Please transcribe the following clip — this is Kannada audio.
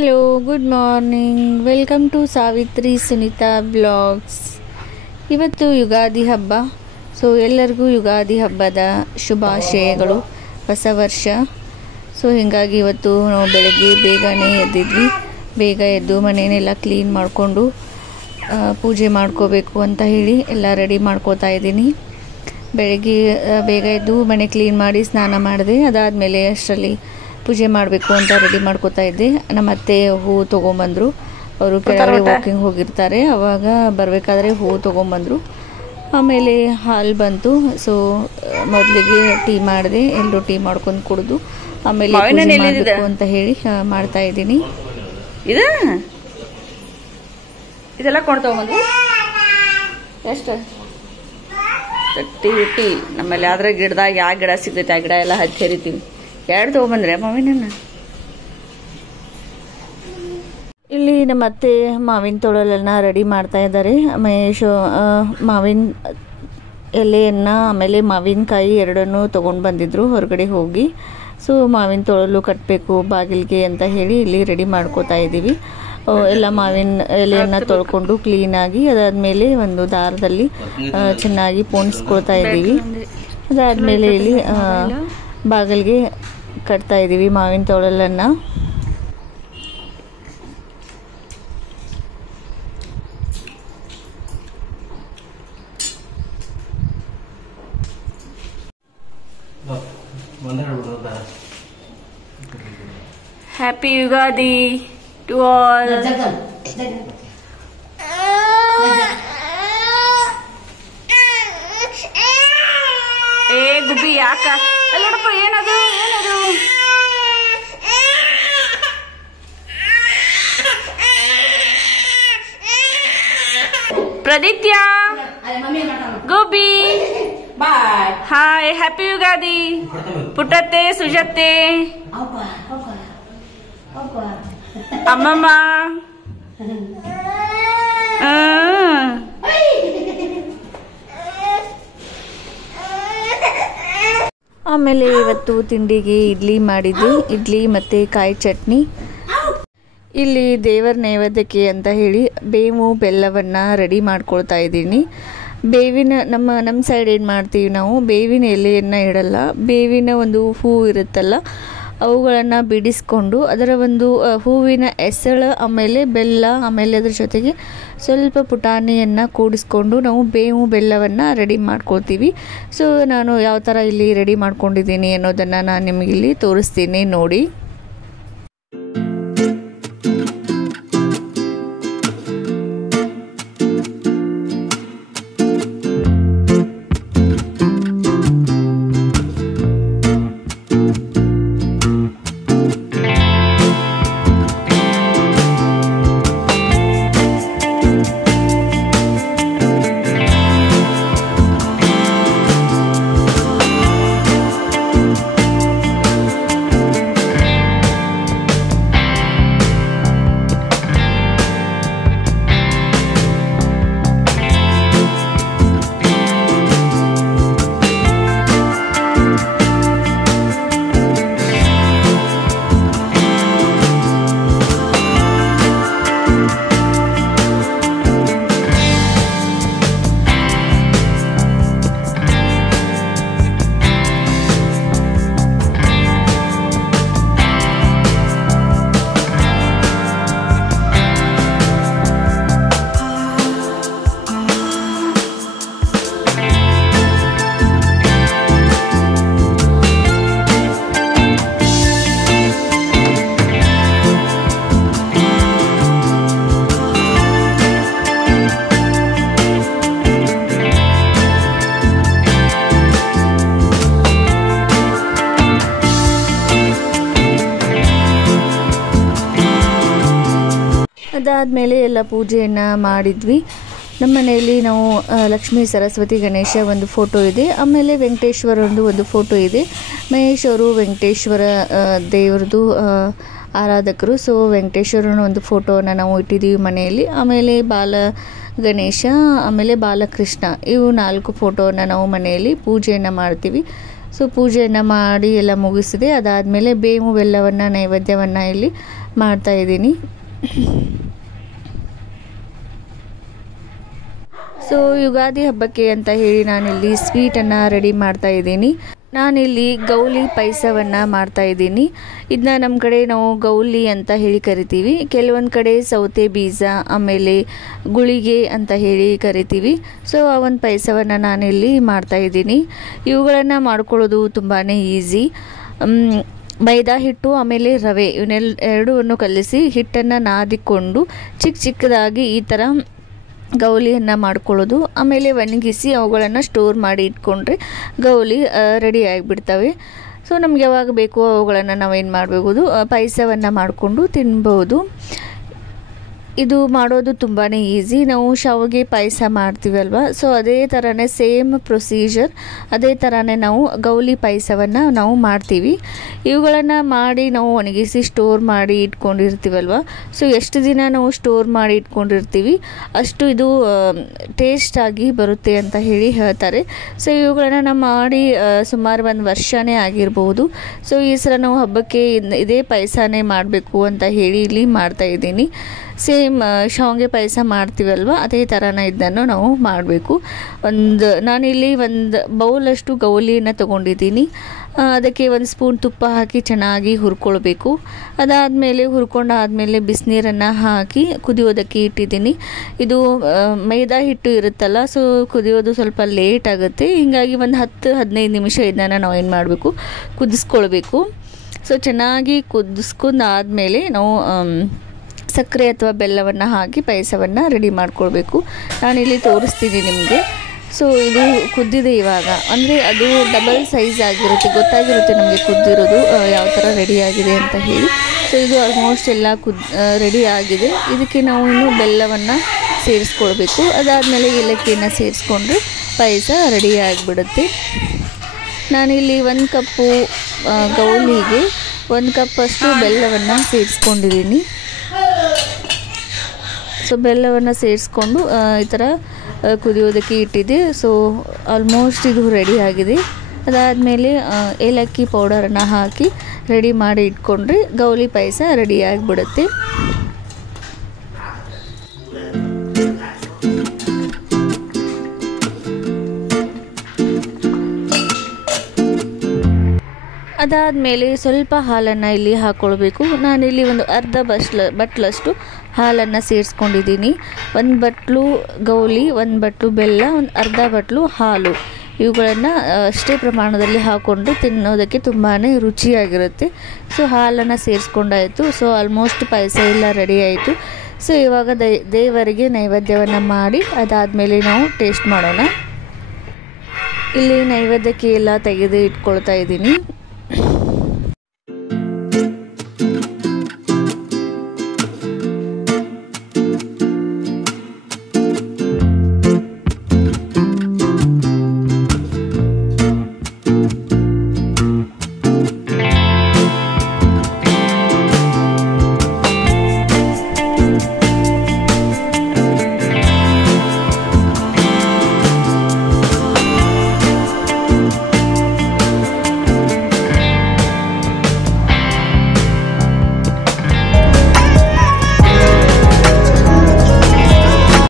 Hello, good morning. Welcome to Savitri Sunita vlogs. ಇವತ್ತು ಯುಗಾದಿ ಹಬ್ಬ. ಸೊ ಎಲ್ಲರಿಗೂ ಯುಗಾದಿ ಹಬ್ಬದ ಶುಭಾಶಯಗಳು. ಹೊಸ ವರ್ಷ. ಸೊ ಹೀಗಾಗಿ ಇವತ್ತು ನಾವು ಬೆಳಗ್ಗೆ ಬೇಗನೆ ಎದ್ದಿದ್ವಿ. ಬೇಗ ಎದ್ದು ಮನೆಯನ್ನೆಲ್ಲ ಕ್ಲೀನ್ ಮಾಡಿಕೊಂಡು ಪೂಜೆ ಮಾಡ್ಕೋಬೇಕು ಅಂತ ಹೇಳಿ ಎಲ್ಲ ರೆಡಿ ಮಾಡ್ಕೋತಾ ಇದ್ದೀನಿ. ಬೆಳಗ್ಗೆ ಬೇಗ ಎದ್ದು ಮನೆ ಕ್ಲೀನ್ ಮಾಡಿ ಸ್ನಾನ ಮಾಡಿದೆ. ಅದಾದಮೇಲೆ ಅಷ್ಟರಲ್ಲಿ ಪೂಜೆ ಮಾಡಬೇಕು ಅಂತ ರೆಡಿ ಮಾಡ್ಕೋತಾ ಇದ್ದೆ. ನಮ್ಮ ಅತ್ತೆ ಹೂವು ತೊಗೊಂಬಂದರು. ಅವರು ಕೆಳಗಡೆ ವಾಕಿಂಗ್ ಹೋಗಿರ್ತಾರೆ. ಆವಾಗ ಬರಬೇಕಾದ್ರೆ ಹೂವು ತೊಗೊಂಬಂದರು. ಆಮೇಲೆ ಹಾಲು ಬಂತು. ಸೊ ಮೊದಲಿಗೆ ಟೀ ಮಾಡಿದೆ. ಎಲ್ಲರೂ ಟೀ ಮಾಡ್ಕೊಂಡು ಕುಡಿದು ಆಮೇಲೆ ಪೂಜೆ ಮಾಡಬೇಕು ಅಂತ ಹೇಳಿ ಮಾಡ್ತಾ ಇದ್ದೀನಿ. ಇದೆಲ್ಲ ಕೊಂಡು ತಗೊಂಬಂದು ಎಷ್ಟು ಟೀ ನಮ್ಮಲ್ಲಿ ಆದ್ರೆ ಗಿಡದಾಗ ಯಾವ ಗಿಡ ಸಿಗ್ತೈತೆ ಆ ಗಿಡ ಎಲ್ಲ ಹಚ್ಚಿ ಹರಿತೀವಿ. ಎರಡು ತಗೊಂಬಂದ್ರೆ ಮಾವಿನ ಇಲ್ಲಿ ನಮ್ಮ ಅತ್ತೆ ಮಾವಿನ ತೊಳಲನ್ನ ರೆಡಿ ಮಾಡ್ತಾ ಇದ್ದಾರೆ. ಮಹೇಶ್ ಮಾವಿನ ಎಲೆಯನ್ನು ಆಮೇಲೆ ಮಾವಿನಕಾಯಿ ಎರಡನ್ನೂ ತೊಗೊಂಡು ಬಂದಿದ್ರು ಹೊರಗಡೆ ಹೋಗಿ. ಸೊ ಮಾವಿನ ತೊಳಲು ಕಟ್ಟಬೇಕು ಬಾಗಿಲಿಗೆ ಅಂತ ಹೇಳಿ ಇಲ್ಲಿ ರೆಡಿ ಮಾಡ್ಕೋತಾ ಇದ್ದೀವಿ. ಎಲ್ಲ ಮಾವಿನ ಎಲೆಯನ್ನು ತೊಳ್ಕೊಂಡು ಕ್ಲೀನಾಗಿ ಅದಾದಮೇಲೆ ಒಂದು ದಾರದಲ್ಲಿ ಚೆನ್ನಾಗಿ ಪೋಣಿಸ್ಕೊಳ್ತಾ ಇದ್ದೀವಿ. ಅದಾದಮೇಲೆ ಇಲ್ಲಿ ಬಾಗಿಲಿಗೆ ಕಟ್ತಾ ಇದ್ದೀವಿ ಮಾವಿನ ತೊಳಲನ್ನು. Happy Ugadi to all. ಏ ಗುಬ್ಬಿ ಯಾಕ ಅಲ್ಲ ನೋಡಪ್ಪ, ಏನದು ಏನದು ಪ್ರದಿತ್ಯ ಗುಬ್ಬಿ ಬಾಯ್. ಹಾಯ್, ಹ್ಯಾಪಿ ಯುಗಾದಿ ಪುಟ್ಟತ್ತೆ, ಸುಜತ್ತೆ, ಅಮ್ಮಮ್ಮ. ಆಮೇಲೆ ಇವತ್ತು ತಿಂಡಿಗೆ ಇಡ್ಲಿ ಮಾಡಿದ್ವಿ. ಇಡ್ಲಿ ಮತ್ತು ಕಾಯಿ ಚಟ್ನಿ. ಇಲ್ಲಿ ದೇವರ ನೈವೇದ್ಯಕ್ಕೆ ಅಂತ ಹೇಳಿ ಬೇವು ಬೆಲ್ಲವನ್ನು ರೆಡಿ ಮಾಡ್ಕೊಳ್ತಾ ಇದ್ದೀನಿ. ಬೇವಿನ ನಮ್ಮ ಸೈಡ್ ಏನು ಮಾಡ್ತೀವಿ ನಾವು, ಬೇವಿನ ಎಲೆಯನ್ನು ಇಡಲ್ಲ. ಬೇವಿನ ಒಂದು ಹೂವು ಇರುತ್ತಲ್ಲ, ಅವುಗಳನ್ನು ಬಿಡಿಸ್ಕೊಂಡು ಅದರ ಒಂದು ಹೂವಿನ ಎಸಳು ಆಮೇಲೆ ಬೆಲ್ಲ ಆಮೇಲೆ ಅದ್ರ ಜೊತೆಗೆ ಸ್ವಲ್ಪ ಪುಟಾಣಿಯನ್ನು ಕೂಡಿಸ್ಕೊಂಡು ನಾವು ಬೇವು ಬೆಲ್ಲವನ್ನು ರೆಡಿ ಮಾಡ್ಕೊಳ್ತೀವಿ. ಸೊ ನಾನು ಯಾವ ಥರ ಇಲ್ಲಿ ರೆಡಿ ಮಾಡ್ಕೊಂಡಿದ್ದೀನಿ ಅನ್ನೋದನ್ನು ನಾನು ನಿಮಗಿಲ್ಲಿ ತೋರಿಸ್ತೀನಿ ನೋಡಿ. ಅದಾದಮೇಲೆ ಎಲ್ಲ ಪೂಜೆಯನ್ನು ಮಾಡಿದ್ವಿ. ನಮ್ಮ ಮನೆಯಲ್ಲಿ ನಾವು ಲಕ್ಷ್ಮೀ ಸರಸ್ವತಿ ಗಣೇಶ ಒಂದು ಫೋಟೋ ಇದೆ. ಆಮೇಲೆ ವೆಂಕಟೇಶ್ವರದ್ದು ಒಂದು ಫೋಟೋ ಇದೆ. ಮಹೇಶ್ ಅವರು ವೆಂಕಟೇಶ್ವರ ದೇವ್ರದ್ದು ಆರಾಧಕರು. ಸೊ ವೆಂಕಟೇಶ್ವರನ ಒಂದು ಫೋಟೋವನ್ನು ನಾವು ಇಟ್ಟಿದ್ದೀವಿ ಮನೆಯಲ್ಲಿ. ಆಮೇಲೆ ಬಾಲ ಗಣೇಶ ಆಮೇಲೆ ಬಾಲಕೃಷ್ಣ ಇವು 4 ಫೋಟೋವನ್ನು ನಾವು ಮನೆಯಲ್ಲಿ ಪೂಜೆಯನ್ನು ಮಾಡ್ತೀವಿ. ಸೊ ಪೂಜೆಯನ್ನು ಮಾಡಿ ಎಲ್ಲ ಮುಗಿಸಿದೆ. ಅದಾದಮೇಲೆ ಬೇವು ಬೆಲ್ಲವನ್ನು ನೈವೇದ್ಯವನ್ನು ಇಲ್ಲಿ ಮಾಡ್ತಾಯಿದ್ದೀನಿ. ಸೊ ಯುಗಾದಿ ಹಬ್ಬಕ್ಕೆ ಅಂತ ಹೇಳಿ ನಾನಿಲ್ಲಿ ಸ್ವೀಟನ್ನು ರೆಡಿ ಮಾಡ್ತಾಯಿದ್ದೀನಿ. ನಾನಿಲ್ಲಿ ಗೌಲಿ ಪಾಯಸವನ್ನು ಮಾಡ್ತಾಯಿದ್ದೀನಿ. ಇದನ್ನ ನಮ್ಮ ಕಡೆ ನಾವು ಗೌಲಿ ಅಂತ ಹೇಳಿ ಕರಿತೀವಿ. ಕೆಲವೊಂದು ಕಡೆ ಸೌತೆ ಬೀಜ, ಆಮೇಲೆ ಗುಳಿಗೆ ಅಂತ ಹೇಳಿ ಕರಿತೀವಿ. ಸೊ ಆ ಒಂದು ಪಾಯಸವನ್ನು ನಾನಿಲ್ಲಿ ಮಾಡ್ತಾಯಿದ್ದೀನಿ. ಇವುಗಳನ್ನು ಮಾಡ್ಕೊಳ್ಳೋದು ತುಂಬಾ ಈಸಿ. ಮೈದಾ ಹಿಟ್ಟು ಆಮೇಲೆ ರವೆ ಎರಡೂ ಕಲಿಸಿ ಹಿಟ್ಟನ್ನು ನಾದಿಕೊಂಡು ಚಿಕ್ಕದಾಗಿ ಈ ಥರ ಗೌಲಿಯನ್ನು ಮಾಡ್ಕೊಳ್ಳೋದು. ಆಮೇಲೆ ಒಣಗಿಸಿ ಅವುಗಳನ್ನು ಸ್ಟೋರ್ ಮಾಡಿ ಇಟ್ಕೊಂಡ್ರೆ ಗೌಲಿ ರೆಡಿ ಆಗಿಬಿಡ್ತವೆ. ಸೊ ನಮ್ಗೆ ಯಾವಾಗ ಬೇಕೋ ಅವುಗಳನ್ನು ನಾವೇನು ಮಾಡಬಹುದು, ಪಾಯಸವನ್ನು ಮಾಡಿಕೊಂಡು ತಿನ್ಬೋದು. ಇದು ಮಾಡೋದು ತುಂಬಾ ಈಸಿ. ನಾವು ಶಾವಿಗೆ ಪಾಯಸ ಮಾಡ್ತೀವಲ್ವ, ಸೊ ಅದೇ ಥರನೇ ಸೇಮ್ ಪ್ರೊಸೀಜರ್, ಅದೇ ಥರನೇ ನಾವು ಗೌಲಿ ಪಾಯಸವನ್ನು ನಾವು ಮಾಡ್ತೀವಿ. ಇವುಗಳನ್ನು ಮಾಡಿ ನಾವು ಒಣಗಿಸಿ ಸ್ಟೋರ್ ಮಾಡಿ ಇಟ್ಕೊಂಡಿರ್ತೀವಲ್ವ, ಸೊ ಎಷ್ಟು ದಿನ ನಾವು ಸ್ಟೋರ್ ಮಾಡಿ ಇಟ್ಕೊಂಡಿರ್ತೀವಿ ಅಷ್ಟು ಇದು ಟೇಸ್ಟಾಗಿ ಬರುತ್ತೆ ಅಂತ ಹೇಳಿ ಹೇಳ್ತಾರೆ. ಸೊ ಇವುಗಳನ್ನು ನಾವು ಮಾಡಿ ಸುಮಾರು 1 ವರ್ಷನೇ ಆಗಿರ್ಬೋದು. ಸೊ ಈ ಸಲ ನಾವು ಹಬ್ಬಕ್ಕೆ ಇದೇ ಪಾಯಸನೇ ಮಾಡಬೇಕು ಅಂತ ಹೇಳಿ ಇಲ್ಲಿ ಮಾಡ್ತಾಯಿದ್ದೀನಿ. ಸೇಮ್ ಶಾವಿಗೆ ಪಾಯಸ ಮಾಡ್ತೀವಲ್ವ, ಅದೇ ಥರನ ಇದನ್ನು ನಾವು ಮಾಡಬೇಕು. ನಾನಿಲ್ಲಿ ಒಂದು ಬೌಲಷ್ಟು ಗೌಲಿಯನ್ನು ತೊಗೊಂಡಿದ್ದೀನಿ. ಅದಕ್ಕೆ 1 ಸ್ಪೂನ್ ತುಪ್ಪ ಹಾಕಿ ಚೆನ್ನಾಗಿ ಹುರ್ಕೊಳ್ಬೇಕು. ಅದಾದಮೇಲೆ ಹುರ್ಕೊಂಡಾದಮೇಲೆ ಬಿಸಿನೀರನ್ನು ಹಾಕಿ ಕುದಿಯೋದಕ್ಕೆ ಇಟ್ಟಿದ್ದೀನಿ. ಇದು ಮೈದಾ ಹಿಟ್ಟು ಇರುತ್ತಲ್ಲ, ಸೊ ಕುದಿಯೋದು ಸ್ವಲ್ಪ ಲೇಟ್ ಆಗುತ್ತೆ. ಹೀಗಾಗಿ ಒಂದು 10-15 ನಿಮಿಷ ಇದನ್ನು ನಾವು ಏನು ಮಾಡಬೇಕು, ಕುದಿಸ್ಕೊಳ್ಬೇಕು. ಸೊ ಚೆನ್ನಾಗಿ ಕುದಿಸ್ಕೊಂಡಾದಮೇಲೆ ನಾವು ಸಕ್ಕರೆ ಅಥವಾ ಬೆಲ್ಲವನ್ನು ಹಾಕಿ ಪಾಯಸವನ್ನು ರೆಡಿ ಮಾಡ್ಕೊಳ್ಬೇಕು. ನಾನಿಲ್ಲಿ ತೋರಿಸ್ತೀನಿ ನಿಮಗೆ. ಸೊ ಇದು ಕುದ್ದಿದೆ ಇವಾಗ, ಅಂದರೆ ಅದು ಡಬಲ್ ಸೈಜ್ ಆಗಿರುತ್ತೆ, ಗೊತ್ತಾಗಿರುತ್ತೆ ನಮಗೆ ಕುದ್ದಿರೋದು ಯಾವ ಥರ ರೆಡಿ ಆಗಿದೆ ಅಂತ ಹೇಳಿ. ಸೊ ಇದು ಆಲ್ಮೋಸ್ಟ್ ಎಲ್ಲ ರೆಡಿ ಆಗಿದೆ. ಇದಕ್ಕೆ ನಾವು ಇನ್ನು ಬೆಲ್ಲವನ್ನು ಸೇರಿಸ್ಕೊಳ್ಬೇಕು. ಅದಾದಮೇಲೆ ಏಲಕ್ಕಿಯನ್ನು ಸೇರಿಸ್ಕೊಂಡ್ರೆ ಪಾಯಸ ರೆಡಿ ಆಗಿಬಿಡುತ್ತೆ. ನಾನಿಲ್ಲಿ 1 ಕಪ್ಪು ಗೌಲಿಗೆ 1 ಕಪ್ಪಷ್ಟು ಬೆಲ್ಲವನ್ನು ಸೇರಿಸ್ಕೊಂಡಿದ್ದೀನಿ. ಸೊ ಬೆಲ್ಲವನ್ನು ಸೇರಿಸ್ಕೊಂಡು ಈ ಥರ ಕುದಿಯೋದಕ್ಕೆ ಇಟ್ಟಿದ್ದೆ. ಸೊ ಆಲ್ಮೋಸ್ಟ್ ಇದು ರೆಡಿ ಆಗಿದೆ. ಅದಾದಮೇಲೆ ಏಲಕ್ಕಿ ಪೌಡರನ್ನು ಹಾಕಿ ರೆಡಿ ಮಾಡಿ ಇಟ್ಕೊಂಡ್ರೆ ಗೌಲಿ ಪಾಯಸ ರೆಡಿ ಆಗಿಬಿಡುತ್ತೆ. ಅದಾದಮೇಲೆ ಸ್ವಲ್ಪ ಹಾಲನ್ನು ಇಲ್ಲಿ ಹಾಕ್ಕೊಳ್ಬೇಕು. ನಾನಿಲ್ಲಿ ಒಂದು ಅರ್ಧ ಬಟ್ಲಷ್ಟು ಹಾಲನ್ನು ಸೇರಿಸ್ಕೊಂಡಿದ್ದೀನಿ. 1 ಬಟ್ಲು ಗೌಲಿ, 1 ಬಟ್ಲು ಬೆಲ್ಲ, ಒಂದು ಅರ್ಧ ಬಟ್ಲು ಹಾಲು, ಇವುಗಳನ್ನು ಅಷ್ಟೇ ಪ್ರಮಾಣದಲ್ಲಿ ಹಾಕ್ಕೊಂಡು ತಿನ್ನೋದಕ್ಕೆ ತುಂಬಾ ರುಚಿಯಾಗಿರುತ್ತೆ. ಸೊ ಹಾಲನ್ನು ಸೇರಿಸ್ಕೊಂಡಾಯಿತು. ಸೊ ಆಲ್ಮೋಸ್ಟ್ ಪಾಯಸ ಎಲ್ಲ ರೆಡಿ ಆಯಿತು. ಸೊ ಇವಾಗ ದೇವರಿಗೆ ನೈವೇದ್ಯವನ್ನು ಮಾಡಿ ಅದಾದಮೇಲೆ ನಾವು ಟೇಸ್ಟ್ ಮಾಡೋಣ. ಇಲ್ಲಿ ನೈವೇದ್ಯಕ್ಕೆ ಎಲ್ಲ ತೆಗೆದು ಇಟ್ಕೊಳ್ತಾ ಇದ್ದೀನಿ.